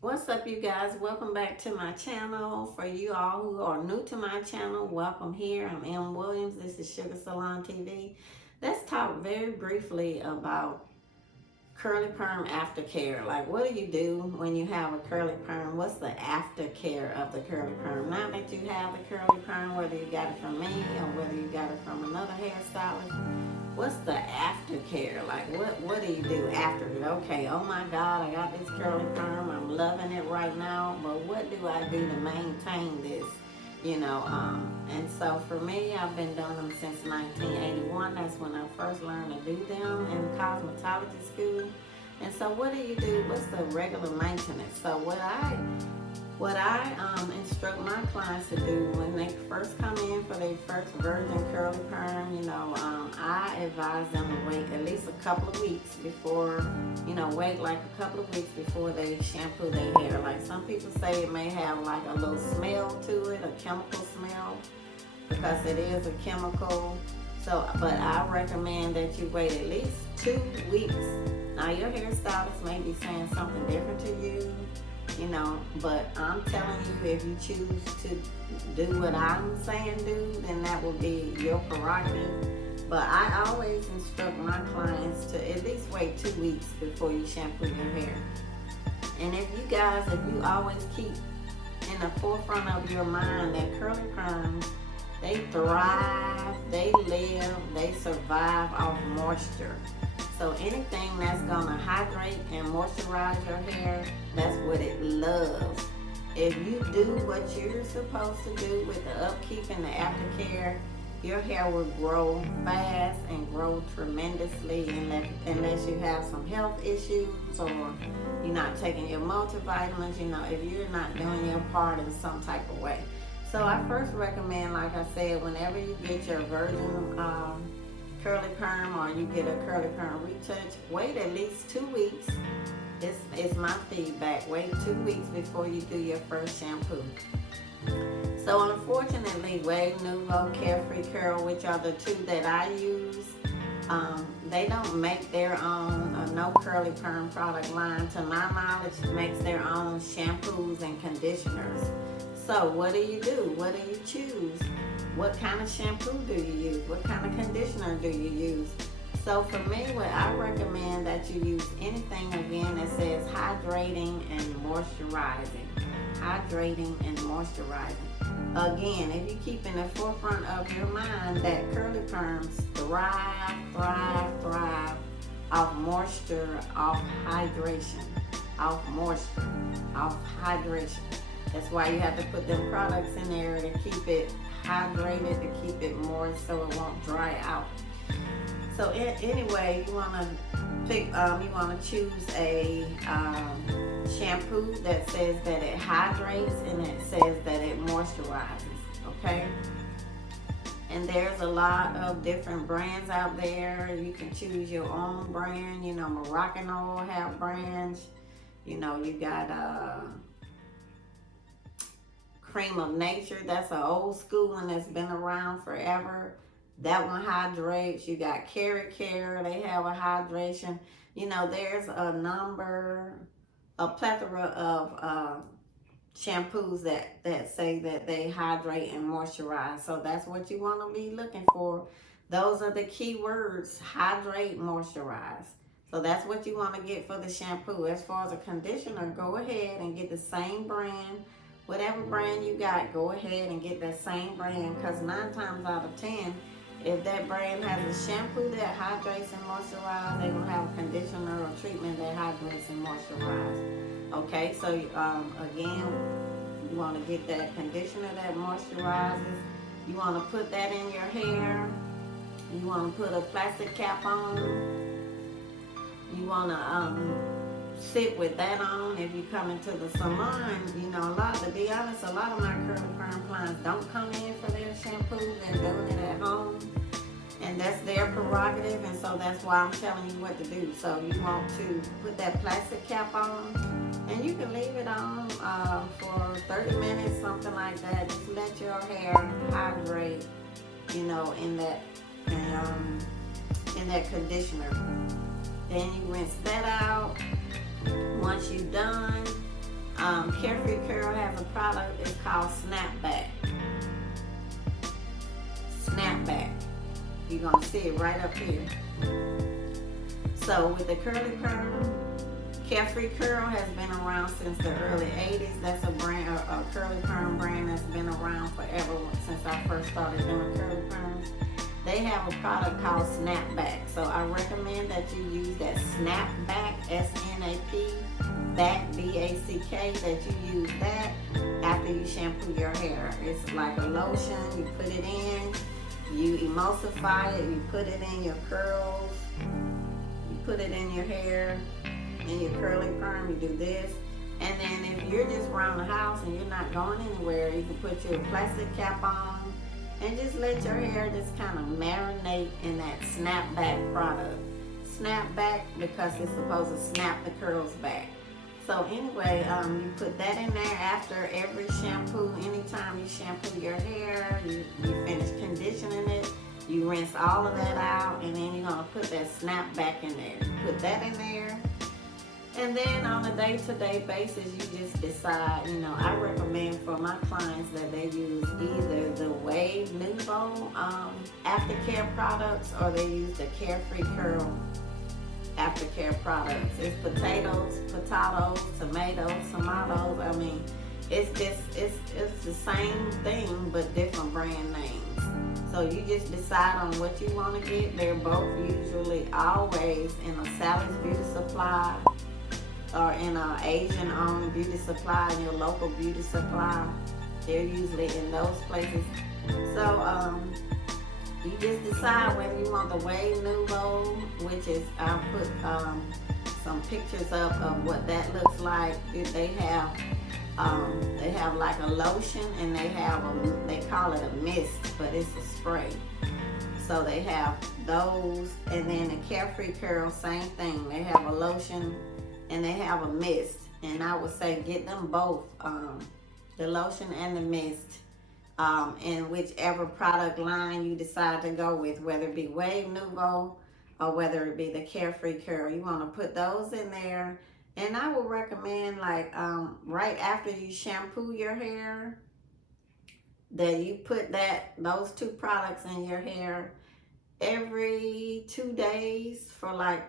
What's up, you guys? Welcome back to my channel. For you all who are new to my channel, welcome here. I'm M. Williams. This is Sugar Salon TV. Let's talk very briefly about Curly Perm Aftercare. Like, what do you do when you have a curly perm? What's the aftercare of the curly perm? Now that you have the curly perm, whether you got it from me or whether you got it from another hairstylist, what's the aftercare? Like, what do you do after it? Okay, oh my God, I got this curly perm. I'm loving it right now. But what do I do to maintain this? And so for me, I've been doing them since 1981. That's when I first learned to do them in cosmetology school. And so what do you do? What's the regular maintenance? So what I instruct my clients to do when they first come in for their first virgin curly perm, I advise them to wait at least a couple of weeks before, wait like a couple of weeks before they shampoo their hair. Like some people say it may have like a little smell to it, a chemical smell, because it is a chemical. So, but I recommend that you wait at least 2 weeks. Now your hairstylist may be saying something different to you, but I'm telling you, if you choose to do what I'm saying do, then that will be your prerogative. But I always instruct my clients to at least wait 2 weeks before you shampoo your hair. And if you always keep in the forefront of your mind that curly perms, they thrive, they live, they survive off moisture. So anything that's gonna hydrate and moisturize your hair, that's what it loves. If you do what you're supposed to do with the upkeep and the aftercare, your hair will grow fast and grow tremendously unless you have some health issues or you're not taking your multivitamins, if you're not doing your part in some type of way. So I first recommend, like I said, whenever you get your virgin curly perm or you get a curly perm retouch, wait at least 2 weeks. It's my feedback. Wait 2 weeks before you do your first shampoo. So unfortunately, Nouveau, Carefree Curl, which are the two that I use, they don't make their own no curly perm product line. To my knowledge, makes their own shampoos and conditioners. So what do you do? What do you choose? What kind of shampoo do you use? What kind of conditioner do you use? So for me, what I recommend that you use anything again that says hydrating and moisturizing. Hydrating and moisturizing. Again, if you keep in the forefront of your mind that curly perms thrive off moisture, off hydration, off moisture, off hydration. That's why you have to put them products in there to keep it hydrated, to keep it moist so it won't dry out. So anyway, you want to choose a shampoo that says that it hydrates and it says that it moisturizes, okay? And there's a lot of different brands out there. You can choose your own brand. Moroccan Oil have brands. You got Cream of Nature. That's an old school one that's been around forever. That one hydrates. You got Carrot Care. They have a hydration. There's a plethora of shampoos that say that they hydrate and moisturize. So that's what you want to be looking for. Those are the key words: hydrate, moisturize. So that's what you want to get for the shampoo. As far as a conditioner, go ahead and get the same brand. Whatever brand you got, go ahead and get that same brand, because 9 times out of 10, if that brand has a shampoo that hydrates and moisturizes, they're going to have a conditioner or treatment that hydrates and moisturizes. Okay, so again, you want to get that conditioner that moisturizes. You want to put that in your hair. You want to put a plastic cap on. You want to sit with that on. If you come into the salon, to be honest, a lot of my curly perm clients don't come in for their shampoos. They're doing it at home, and that's their prerogative, and so that's why I'm telling you what to do. So you want to put that plastic cap on, and you can leave it on for 30 minutes, something like that. Just let your hair hydrate, in that conditioner. Then you rinse that out. Once you're done, Carefree Curl has a product, it's called Snapback. Snapback. You're going to see it right up here. So with the Curly Perm, Carefree Curl has been around since the early 80s. That's a brand, a Curly Perm brand that's been around forever since I first started doing Curly Perms. They have a product called Snapback. So I recommend that you use that Snapback, S-N-A-P, back, B-A-C-K, that you use that after you shampoo your hair. It's like a lotion, you put it in, you emulsify it, you put it in your curls, you put it in your hair, in your curly perm, you do this. And then if you're just around the house and you're not going anywhere, you can put your plastic cap on and just let your hair just kind of marinate in that Snapback product. Snapback because it's supposed to snap the curls back. So anyway, you put that in there after every shampoo. Anytime you shampoo your hair, you finish conditioning it, you rinse all of that out, and then you're gonna put that Snapback in there. Put that in there. And then on a day-to-day basis, you just decide, I recommend for my clients that they use either the Nouveau Aftercare products, or they use the Carefree Curl Aftercare products. It's potatoes, tomatoes. I mean, it's the same thing, but different brand names. So you just decide on what you want to get. They're both usually always in a Sally's Beauty Supply, or in an Asian-owned beauty supply, your local beauty supply. They're usually in those places. So you just decide whether you want the Nouveau, which is, I'll put some pictures up of what that looks like. They have like a lotion, and they call it a mist, but it's a spray. So they have those, and then the Carefree Curl, same thing. They have a lotion and they have a mist, and I would say get them both, the lotion and the mist, in whichever product line you decide to go with, whether it be Nouveau or whether it be the Carefree Curl. You want to put those in there, and I would recommend, like, right after you shampoo your hair, that you put those two products in your hair every 2 days for like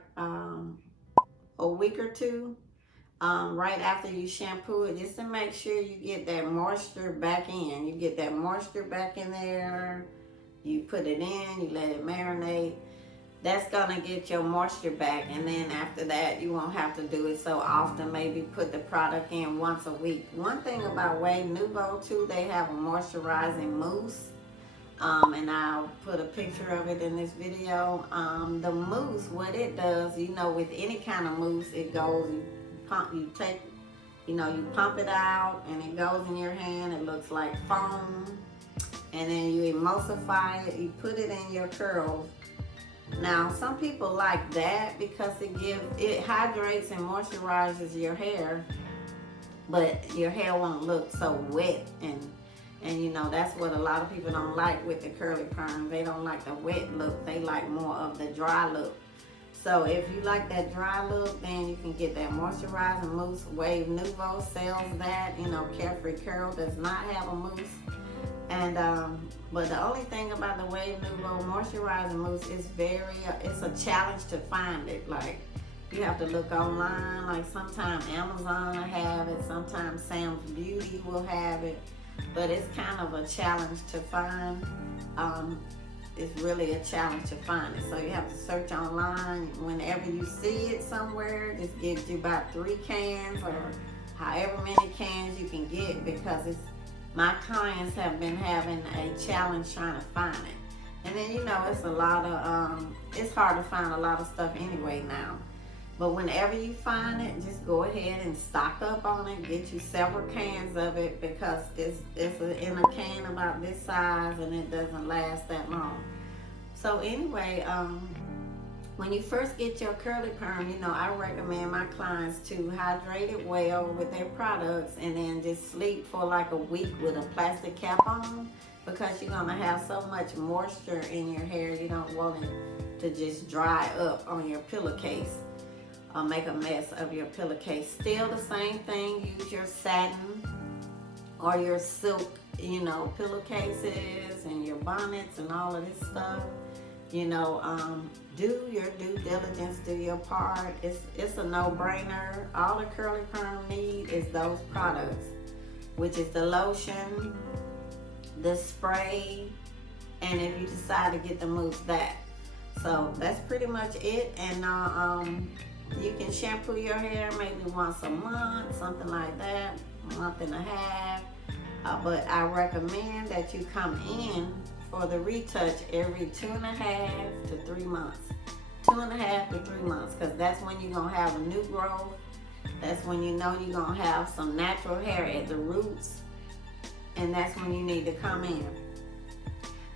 a week or two, right after you shampoo it, just to make sure you get that moisture back in. You get that moisture back in there, you put it in, you let it marinate. That's gonna get your moisture back, and then after that you won't have to do it so often. Maybe put the product in once a week. One thing about Nouveau too, they have a moisturizing mousse. And I'll put a picture of it in this video. The mousse, what it does, with any kind of mousse, it goes, you pump it out, and it goes in your hand. It looks like foam, and then you emulsify it. You put it in your curls. Now, some people like that because it hydrates and moisturizes your hair, but your hair won't look so wet, and that's what a lot of people don't like with the Curly Perm. They don't like the wet look. They like more of the dry look. So if you like that dry look, then you can get that moisturizing mousse. Nouveau sells that. Carefree Curl does not have a mousse. And but the only thing about the Nouveau moisturizing mousse is it's a challenge to find it. Like, you have to look online. Like, sometimes Amazon will have it. Sometimes Sam's Beauty will have it. But it's kind of a challenge to find. It's really a challenge to find it. So you have to search online. Whenever you see it somewhere, just get you about 3 cans or however many cans you can get, because my clients have been having a challenge trying to find it. And then it's a lot of it's hard to find a lot of stuff anyway now. But whenever you find it, just go ahead and stock up on it. Get you several cans of it, because it's in a can about this size, and it doesn't last that long. So anyway, when you first get your Curly Perm, I recommend my clients to hydrate it well with their products, and then just sleep for like a week with a plastic cap on, because you're gonna have so much moisture in your hair. You don't want it to just dry up on your pillowcase. make a mess of your pillowcase. Still the same thing, use your satin or your silk, you know, pillowcases and your bonnets and all of this stuff. You know, do your due diligence, do your part. It's a no-brainer. All the Curly Perm need is those products, which is the lotion, the spray, and if you decide to get the mousse, that. So that's pretty much it. And you can shampoo your hair maybe once a month, something like that, a month and a half. But I recommend that you come in for the retouch every 2.5 to 3 months. 2.5 to 3 months, because that's when you're going to have a new growth. That's when you know you're going to have some natural hair at the roots. And that's when you need to come in.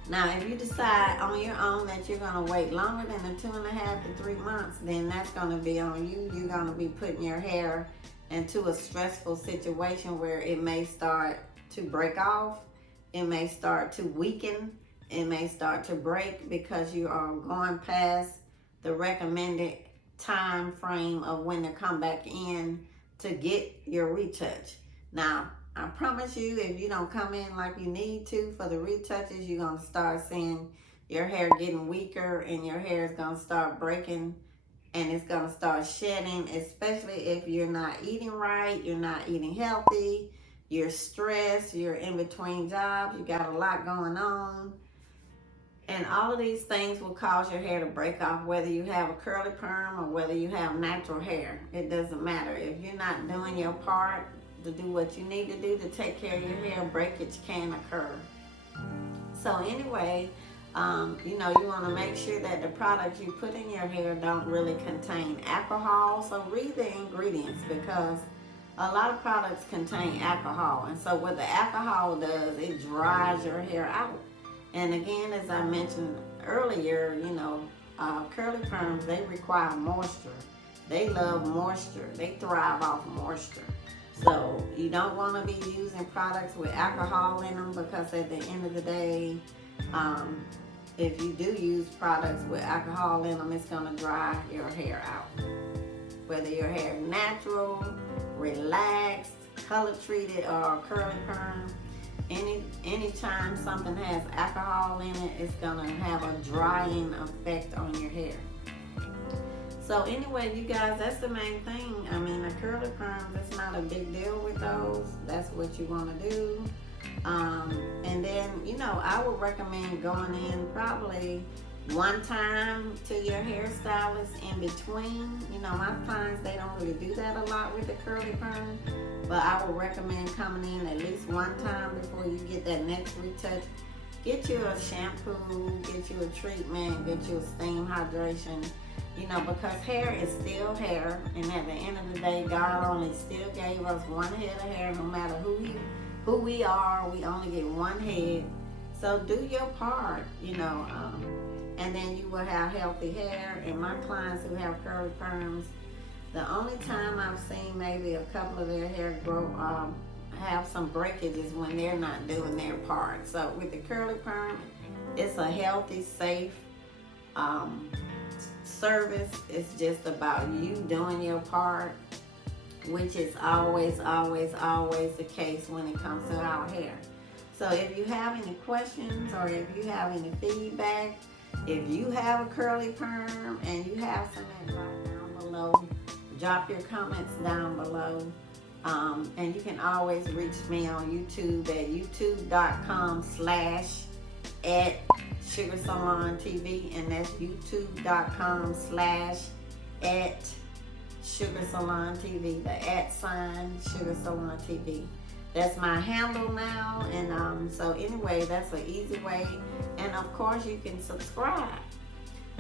Now, if you decide on your own that you're going to wait longer than the 2.5 to 3 months, then that's going to be on you. You're going to be putting your hair into a stressful situation where it may start to break off. It may start to weaken. It may start to break because you are going past the recommended time frame of when to come back in to get your retouch. Now, I promise you, if you don't come in like you need to for the retouches, you're going to start seeing your hair getting weaker and your hair is going to start breaking and it's going to start shedding, especially if you're not eating right, you're not eating healthy, you're stressed, you're in between jobs, you got a lot going on. And all of these things will cause your hair to break off, whether you have a curly perm or whether you have natural hair. It doesn't matter. If you're not doing your part to do what you need to do to take care of your hair, breakage can occur. So anyway, you know, you want to make sure that the products you put in your hair don't really contain alcohol. So read the ingredients, because a lot of products contain alcohol. And so what the alcohol does, it dries your hair out. And again, as I mentioned earlier, you know, curly perms, they require moisture. They love moisture. They thrive off moisture. So you don't want to be using products with alcohol in them, because at the end of the day, if you do use products with alcohol in them, it's going to dry your hair out. Whether your hair is natural, relaxed, color treated, or curly perm, anytime something has alcohol in it, it's going to have a drying effect on your hair. So anyway, you guys, that's the main thing. I mean, the curly perms, it's not a big deal with those. That's what you want to do. And then, you know, I would recommend going in probably one time to your hairstylist in between. You know, my clients, they don't really do that a lot with the curly perm, but I would recommend coming in at least one time before you get that next retouch. Get you a shampoo, get you a treatment, get you a steam hydration, you know, because hair is still hair, and at the end of the day, God only still gave us one head of hair. No matter who we are, we only get one head. So do your part, you know, and then you will have healthy hair. And my clients who have curly perms, the only time I've seen maybe a couple of their hair grow, have some breakage is when they're not doing their part. So with the curly perm, it's a healthy, safe service. It's just about you doing your part, which is always, always, always the case when it comes to our hair. So if you have any questions or if you have any feedback, if you have a curly perm and you have some advice down below, drop your comments down below. And you can always reach me on YouTube at youtube.com/@Sugar Salon TV, and that's youtube.com/@Sugar Salon TV, the @ Sugar Salon TV. That's my handle now, and so anyway, that's an easy way. And of course, you can subscribe.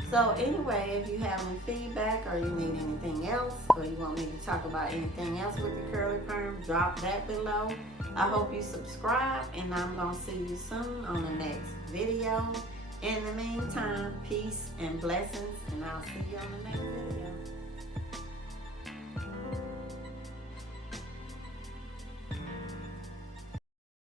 So anyway, if you have any feedback or you need anything else, or you want me to talk about anything else with the curly perm, drop that below. I hope you subscribe, and I'm going to see you soon on the next video. In the meantime, peace and blessings, and I'll see you on the next video.